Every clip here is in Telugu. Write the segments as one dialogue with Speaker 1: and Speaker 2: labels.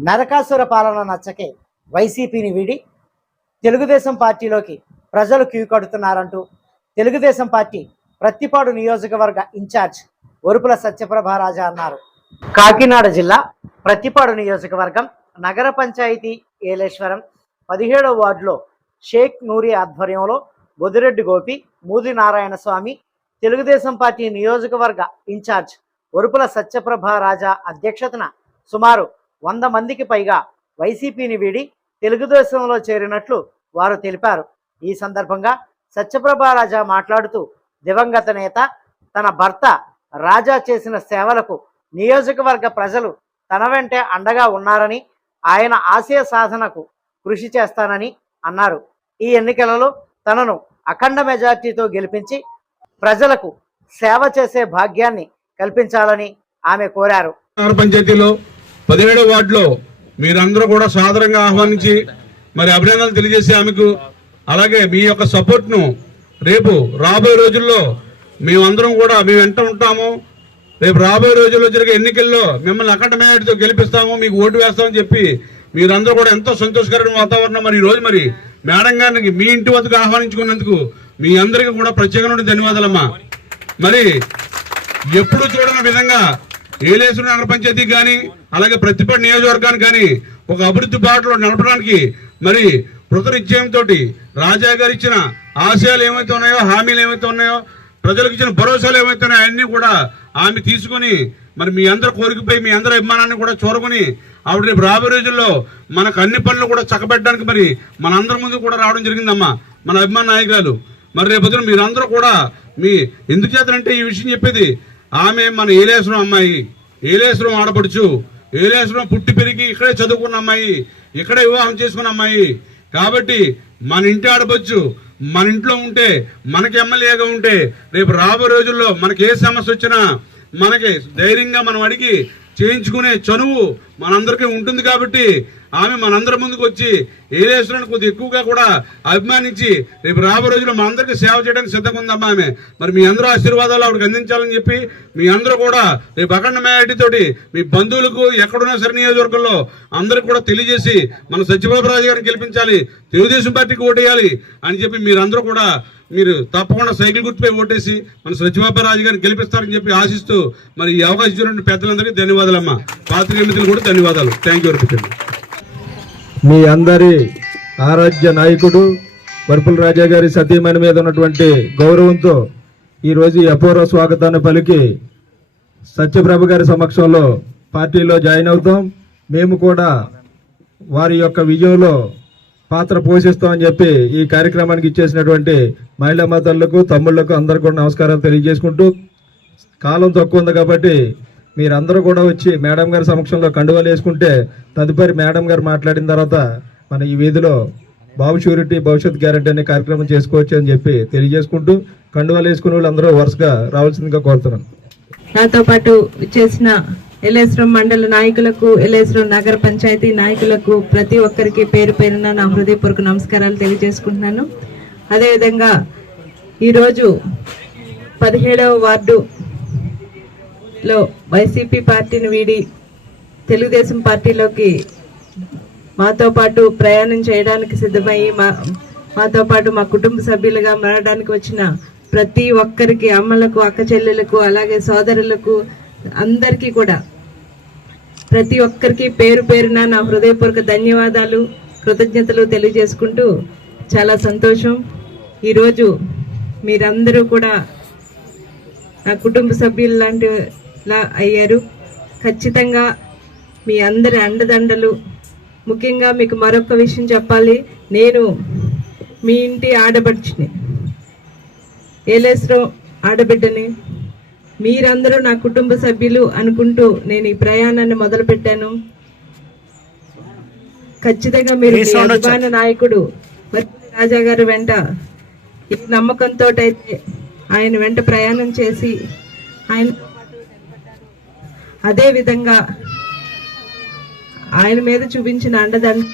Speaker 1: నరకాసుర పాలన నచ్చకే వైసీపీని వీడి తెలుగుదేశం పార్టీలోకి ప్రజలు క్యూ కడుతున్నారంటూ తెలుగుదేశం పార్టీ ప్రత్తిపాడు నియోజకవర్గ ఇన్ఛార్జ్ ఒరుపుల సత్యప్రభారాజా అన్నారు. కాకినాడ జిల్లా ప్రత్తిపాడు నియోజకవర్గం నగర పంచాయతీ ఏలేశ్వరం పదిహేడవ వార్డులో షేక్ నూరి ఆధ్వర్యంలో బొదిరెడ్డి గోపి మూది నారాయణ స్వామి తెలుగుదేశం పార్టీ నియోజకవర్గ ఇన్ఛార్జ్ ఒరుపుల సత్యప్రభ రాజా అధ్యక్షతన సుమారు వంద మందికి పైగా వైసీపీని వీడి తెలుగుదేశంలో చేరినట్లు వారు తెలిపారు. ఈ సందర్భంగా సత్యప్రభారాజా మాట్లాడుతూ దివంగత నేత తన భర్త రాజా చేసిన సేవలకు నియోజకవర్గ ప్రజలు తన వెంటే అండగా ఉన్నారని ఆయన ఆశయ సాధనకు కృషి చేస్తానని అన్నారు. ఈ ఎన్నికలలో తనను అఖండ మెజార్టీతో గెలిపించి ప్రజలకు సేవ చేసే భాగ్యాన్ని కల్పించాలని ఆమె కోరారు.
Speaker 2: పంచాయతీలో పదిహేడో వార్డులో మీరందరూ కూడా సాదరంగా ఆహ్వానించి మరి అభినందనలు తెలియజేసి ఆమెకు అలాగే మీ యొక్క సపోర్ట్ను రేపు రాబోయే రోజుల్లో మేమందరం కూడా మేము వెంట ఉంటాము. రేపు రాబోయే రోజుల్లో జరిగే ఎన్నికల్లో మిమ్మల్ని అఖండ గెలిపిస్తాము మీకు ఓటు వేస్తామని చెప్పి మీరందరూ కూడా ఎంతో సంతోషకరమైన వాతావరణం మరి ఈ రోజు మరి మేడం గారికి మీ ఇంటి వద్దకు ఆహ్వానించుకున్నందుకు మీ అందరికీ కూడా ప్రత్యేకమైన ధన్యవాదాలమ్మా. మరి ఎప్పుడు చూడని విధంగా ఏలేశ్వర నగర పంచాయతీ కానీ అలాగే ప్రతిపాడు నియోజకవర్గానికి కానీ ఒక అభివృద్ధి బాటలో నడపడానికి మరి కృతనిశ్చయంతో రాజా గారు ఇచ్చిన ఆశయాలు ఏమైతే ఉన్నాయో హామీలు ఏమైతే ఉన్నాయో ప్రజలకు ఇచ్చిన భరోసాలు ఏమైతే ఉన్నాయో అన్ని కూడా ఆమె తీసుకొని మరి మీ అందరి కోరికపై మీ అందరి అభిమానాన్ని కూడా చూరుకొని ఆవిడ రేపు రాబోయే రోజుల్లో మనకు అన్ని పనులు కూడా చక్కబెట్టడానికి మరి మన అందరి ముందు కూడా రావడం జరిగిందమ్మా. మన అభిమాన నాయకులు మరి రేపొద్దున మీరందరూ కూడా మీ ఎందుకు చేతనంటే ఈ విషయం చెప్పేది ఆమె మన ఏలేశ్వరం అమ్మాయి. ఏలేశ్వరం ఆడపడుచు. ఏలేశ్వరం పుట్టి పెరిగి ఇక్కడే చదువుకున్న అమ్మాయి. ఇక్కడే వివాహం చేసుకున్న అమ్మాయి. కాబట్టి మన ఇంటి ఆడపడుచు మన ఇంట్లో ఉంటే మనకి ఎమ్మెల్యేగా ఉంటే రేపు రాబోయే రోజుల్లో మనకి ఏ సమస్య వచ్చినా మనకి ధైర్యంగా మనం అడిగి చేయించుకునే చనువు మనందరికీ ఉంటుంది కాబట్టి ఆమె మనందరి ముందుకు వచ్చి ఏలేశ్వరుని కొద్ది ఎక్కువగా కూడా అభిమానించి రేపు రాబో రోజుల్లో మనందరికీ సేవ చేయడానికి సిద్ధంగా ఉందమ్మా ఆమె. మరి మీ అందరూ ఆశీర్వాదాలు ఆవిడకి అందించాలని చెప్పి మీ అందరూ కూడా రేపు అఖండ మేటితోటి మీ బంధువులకు ఎక్కడున్నా సరే నియోజకవర్గంలో అందరికి కూడా తెలియజేసి మన సత్యప్రభరాజు గారిని గెలిపించాలి తెలుగుదేశం పార్టీకి ఓటేయాలి అని చెప్పి మీరందరూ కూడా మీరు తప్పకుండా సైకిల్ గుర్తుపై ఓటేసి మన సత్యబాబురాజు గారిని గెలిపిస్తారని చెప్పి ఆశిస్తూ మరి ఈ అవకాశం ఇచ్చినటువంటి పెద్దలందరికీ ధన్యవాదాలమ్మా. పాత్రికేయ మిత్రులు కూడా ధన్యవాదాలు. థ్యాంక్ యూ
Speaker 3: మీ అందరి ఆరాధ్య నాయకుడు పరుపుల రాజా గారి సతీమణి మీద ఉన్నటువంటి గౌరవంతో ఈరోజు అపూర్వ స్వాగతాన్ని పలికి సత్యప్రభ గారి సమక్షంలో పార్టీలో జాయిన్ అవుతాం. మేము కూడా వారి యొక్క విజయంలో పాత్ర పోషిస్తామని చెప్పి ఈ కార్యక్రమానికి ఇచ్చేసినటువంటి మహిళా మతలకు తమ్ముళ్ళకు అందరికీ కూడా నమస్కారాలు తెలియజేసుకుంటూ కాలం తక్కువ ఉంది కాబట్టి మీరందరూ కూడా వచ్చి మేడం గారి సమక్షంలో కండువాలు వేసుకుంటే తదుపరి మేడం గారు మాట్లాడిన తర్వాత మన ఈ వీధిలో బాబు షూరిటీ భవిష్యత్ గ్యారంటీ అనే కార్యక్రమం చేసుకోవచ్చు అని చెప్పి తెలియజేసుకుంటూ కండువాలు వేసుకునే వాళ్ళందరూ వరుసగా రావాల్సిందిగా కోరుతున్నాను
Speaker 4: నాతో పాటు చేసిన ఎల్లేశ్వరం మండల నాయకులకు ఎల్లేశ్వరం నగర పంచాయతీ నాయకులకు ప్రతి ఒక్కరికి పేరు పేరున నా హృదయపూర్వక నమస్కారాలు తెలియజేసుకుంటున్నాను. అదేవిధంగా ఈరోజు పదిహేడవ వార్డులో వైసీపీ పార్టీని వీడి తెలుగుదేశం పార్టీలోకి మాతో పాటు ప్రయాణం చేయడానికి సిద్ధమయ్యి మా మాతో పాటు మా కుటుంబ సభ్యులుగా మారడానికి వచ్చిన ప్రతి ఒక్కరికి అమ్మలకు అక్క చెల్లెలకు అలాగే సోదరులకు అందరికీ కూడా ప్రతి ఒక్కరికి పేరు పేరున నా హృదయపూర్వక ధన్యవాదాలు కృతజ్ఞతలు తెలియజేసుకుంటూ చాలా సంతోషం. ఈరోజు మీరందరూ కూడా నా కుటుంబ సభ్యులు లాంటిలా అయ్యారు. ఖచ్చితంగా మీ అందరి అండదండలు. ముఖ్యంగా మీకు మరొక విషయం చెప్పాలి. నేను మీ ఇంటి ఆడబడుచుని ఏలేశ్వరం ఆడబిడ్డని మీరందరూ నా కుటుంబ సభ్యులు అనుకుంటూ నేను ఈ ప్రయాణాన్ని మొదలుపెట్టాను ఖచ్చితంగా మీరు? అభిమాన నాయకుడు రాజా గారు వెంట ఈ నమ్మకంతో అయితే ఆయన వెంట ప్రయాణం చేసి ఆయన అదే విధంగా ఆయన మీద చూపించిన అండదండ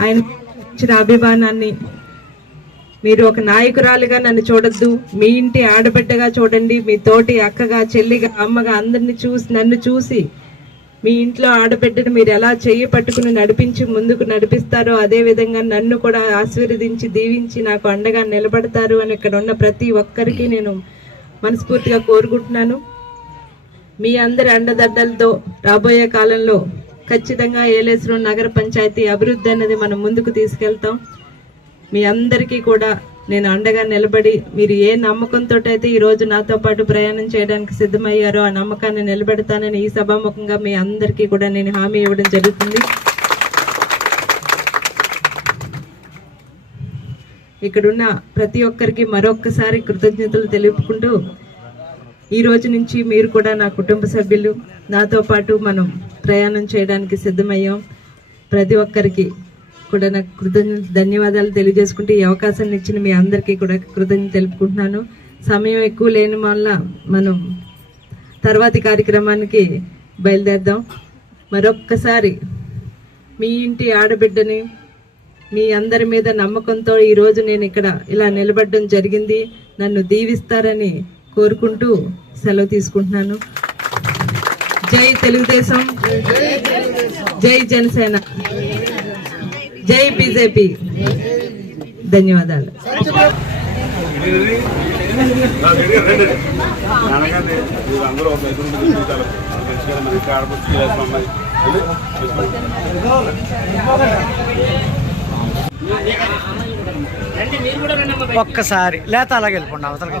Speaker 4: ఆయన చూపించిన అభిమానాన్ని మీరు ఒక నాయకురాలుగా నన్ను చూడొద్దు. మీ ఇంటి ఆడబిడ్డగా చూడండి మీ తోటి అక్కగా చెల్లిగా అమ్మగా అందరిని చూసి నన్ను చూసి మీ ఇంట్లో ఆడబిడ్డను మీరు ఎలా చేయి పట్టుకుని నడిపించి ముందుకు నడిపిస్తారో అదే విధంగా నన్ను కూడా ఆశీర్వదించి దీవించి నాకు అండగా నిలబడతారు అని ఇక్కడ ఉన్న ప్రతి ఒక్కరికి నేను మనస్ఫూర్తిగా కోరుకుంటున్నాను. మీ అందరి అండదండలతో రాబోయే కాలంలో ఖచ్చితంగా ఏలేశ్వరం నగర పంచాయతీ అభివృద్ధి అనేది మనం ముందుకు తీసుకెళ్తాం. మీ అందరికీ కూడా నేను అండగా నిలబడి మీరు ఏ నమ్మకంతో అయితే ఈ రోజు నాతో పాటు ప్రయాణం చేయడానికి సిద్ధమయ్యారో ఆ నమ్మకాన్ని నిలబెడతానని ఈ సభాముఖంగా మీ అందరికీ కూడా నేను హామీ ఇవ్వడం జరుగుతుంది. ఇక్కడున్న ప్రతి ఒక్కరికి మరొక్కసారి కృతజ్ఞతలు తెలుపుకుంటూ ఈ రోజు నుంచి మీరు కూడా నా కుటుంబ సభ్యులు నాతో పాటు మనం ప్రయాణం చేయడానికి సిద్ధమయ్యాం. ప్రతి ఒక్కరికి కూడా నాకు కృతజ్ఞత ధన్యవాదాలు తెలియజేసుకుంటే ఈ అవకాశాన్ని ఇచ్చిన మీ అందరికీ కూడా కృతజ్ఞత తెలుపుకుంటున్నాను. సమయం ఎక్కువ లేని వల్ల మనం తర్వాతి కార్యక్రమానికి బయలుదేరదాం. మరొక్కసారి మీ ఇంటి ఆడబిడ్డని మీ అందరి మీద నమ్మకంతో ఈరోజు నేను ఇక్కడ ఇలా నిలబడడం జరిగింది. నన్ను దీవిస్తారని కోరుకుంటూ సెలవు తీసుకుంటున్నాను. జై తెలుగుదేశం. జై జనసేన. జై బీజేపీ ధన్యవాదాలు.
Speaker 2: అందరూ
Speaker 1: ఒక్కసారి లేత అలాగే వెళ్ళిపోండి అవతలకి